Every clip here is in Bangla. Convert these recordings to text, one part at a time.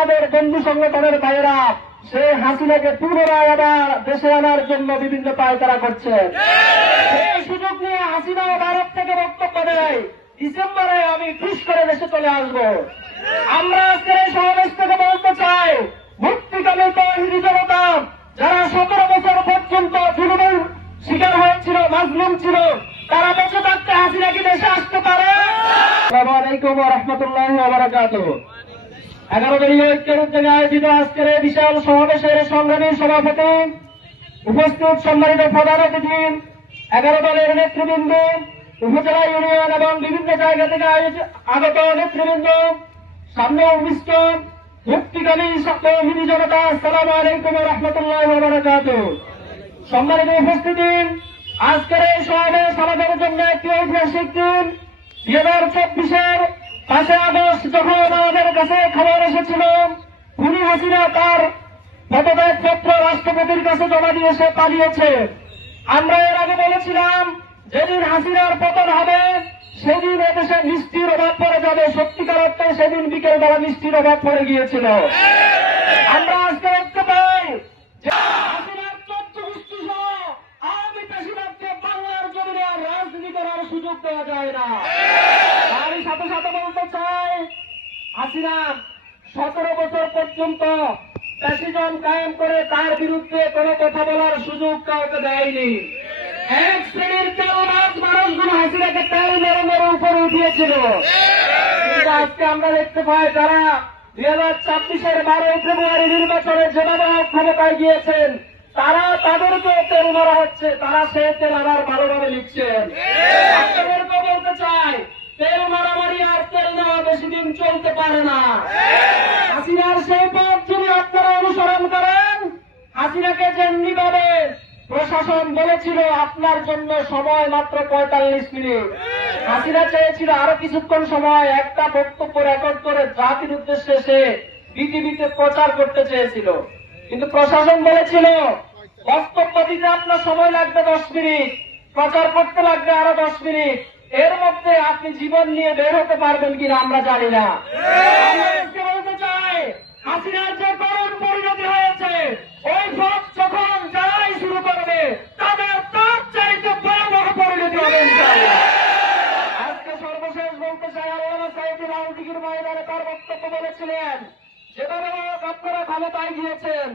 আমাদের বন্ধু সংগঠনের ভাইয়েরা সেই হাসিনাকে পুনরায় আবার দেশে আনার জন্য বিভিন্ন পায়তারা করছে। সেই সুযোগ নিয়ে হাসিনা ভারত থেকে বক্তব্য দেয় ডিসেম্বরে আমি খুশ করে দেশে চলে আসবো। আমরা আজকের এই সমাবেশ থেকে বলতে চাই, মুক্তিকামী তৌহিদি জনতা যারা 17 বছর পর্যন্ত জুলুমের শিকার হয়েছিল, মাজলুম ছিল, তারা বেঁচে থাকতে হাসিনা কি দেশে আসতে পারে? আসসালামু আলাইকুম ওয়া রাহমাতুল্লাহি ওয়া বারাকাতুহু। 11 দলীয় ঐক্যের উদ্যোগে আয়োজিত আজকের এই বিশাল সমাবেশের সংগ্রামী সভাপতি, উপস্থিত সম্মানিত প্রধান অতিথি, 11 দলের নেতৃবৃন্দ, উপজেলা ইউনিয়ন এবং বিভিন্ন জায়গা থেকে আগত নেতৃবৃন্দ, সামনে উপস্থিত মুক্তিকামী তৌহিদি জনতা, আসসালামু আলাইকুম ওয়া রাহমাতুল্লাহি ওয়া বারাকাতুহু। সম্মানিত উপস্থিতি, আজকের এই সমাবেশ আমাদের জন্য একটি ঐতিহাসিক দিন। 2024-এর 5 আগস্ট যখন আমাদের কাছে খবর এসেছিল খুনি হাসিনা তার পদত্যাগপত্র রাষ্ট্রপতির কাছে জমা দিয়ে সে পালিয়েছে, আমরা এর আগে বলেছিলাম যেদিন হাসিনার পতন হবে সেদিন এদেশে মিষ্টির অভাব পড়ে যাবে। সত্যিকার অর্থে সেদিন বিকেল বেলা মিষ্টির অভাব পড়ে গিয়েছিল। আমরা আজকে দেখতে পাই যে হাসিনার 14 গোষ্ঠী সহ আওয়ামী পেশিবাদকে বাংলার জমিনে আর রাজনীতি করার সুযোগ দেওয়া যায় না। তারই সাথে সাথে বলতে চাই, হাসিনা 17 বছর পর্যন্ত প্যাসিজম কায়েম করে তার বিরুদ্ধে কোনো কথা বলার সুযোগ কাউকে দেয়নি। এক শ্রেণীর তেলবাজ মানুষগুলো হাসিনাকে তেল মেরে মেরে উপরে উঠিয়েছিল। কিন্তু আজকে আমরা দেখতে পাই যারা 2024-এর 12 ফেব্রুয়ারি নির্বাচনে যেভাবে ক্ষমতায় গিয়েছেন, তারা তাদেরকে তেল মারা হচ্ছে, তারা সে তেল আবার ভালোভাবে লিখছেন। আপনাদেরকে বলতে চাই, তেল মারামারি আর তেল নেওয়া বেশি দিন চলতে পারে না। হাসিনার সেই পথ যদি আপনারা অনুসরণ করেন, হাসিনাকে যেমনি ভাবে প্রশাসন বলেছিল আপনার জন্য সময় মাত্র 45 মিনিট, হাসিনা চেয়েছিল আরো কিছুক্ষণ সময়, একটা বক্তব্য রেকর্ড করে জাতির উদ্দেশ্যে সে বিটিভিতে প্রচার করতে চেয়েছিল। কিন্তু প্রশাসন বলেছিল বক্তব্য দিতে আপনার সময় লাগবে 10 মিনিট, প্রচার করতে লাগবে আরো 10 মিনিট, এর মধ্যে আপনি জীবন নিয়ে বের হতে পারবেন কিনা আমরা জানি না। বলতে চাই, হাসিনার যে করুণ পরিণতি হয়েছে, ওই পথ যখন যারাই শুরু করবে তাদের তার চাইতে ভয়াবহ পরিণতি হবে। আজকে সর্বশেষ বলতে চাই, আল্লামা সাঈদী রাজদিগির ময়দানে তার বক্তব্য বলেছিলেন যেভাবে আপনারা ক্ষমতায় গিয়েছেন,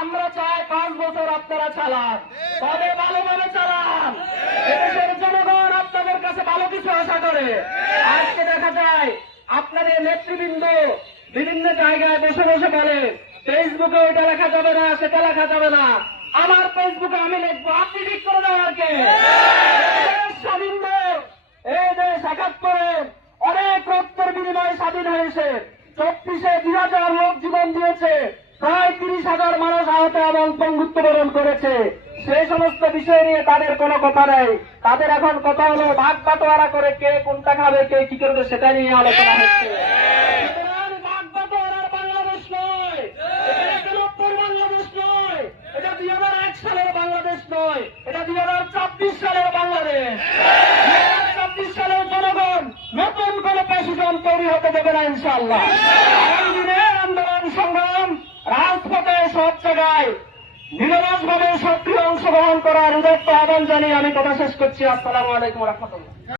আমরা চাই 5 বছর আপনারা চালান, তবে ভালোভাবে চালান। এদেশের জনগণ আপনাদের কাছে ভালো কিছু আশা করে। আজকে দেখা যায় আপনাদের নেতৃবৃন্দ বিভিন্ন জায়গায় বসে বসে বলে ফেসবুকে ওইটা লেখা যাবে না, সেটা লেখা যাবে না। আমার ফেসবুকে আমি লিখবো, আপনি ঠিক করে দেন আর কে? স্বাধীন এই দেশ 71-এ অনেক রক্তের বিনিময়ে স্বাধীন হয়েছে। 24-এ 2000 লোক জীবন দিয়েছে, প্রায় 30,000 মানুষ আহত এবং পঙ্গুত্ব বরণ করেছে। সেই সমস্ত বিষয় নিয়ে তাদের কোনো কথা নেই। তাদের এখন কথা হলো ভাগ বাটোয়ারা করে কে কোনটা খাবে, কে কি করবে, সেটা নিয়ে আলোচনা হচ্ছে। ভাগ বাটোয়ারার বাংলাদেশ নয়, এটা 91 বাংলাদেশ নয়, এটা 2001 সালের বাংলাদেশ নয়, এটা 2024 সালের বাংলাদেশ। 2024 সালের জনগণ নতুন কোন প্যাসিজম তৈরি হতে দেবে না ইনশাআল্লাহ। আন্দোলন সংগ্রাম রাজপথে সব জায়গায় নিরলসভাবে সক্রিয় অংশগ্রহণ করার উদাত্ত আহ্বান জানিয়ে আমি কথা শেষ করছি। আসসালামু আলাইকুম ওয়া রাহমাতুল্লাহ।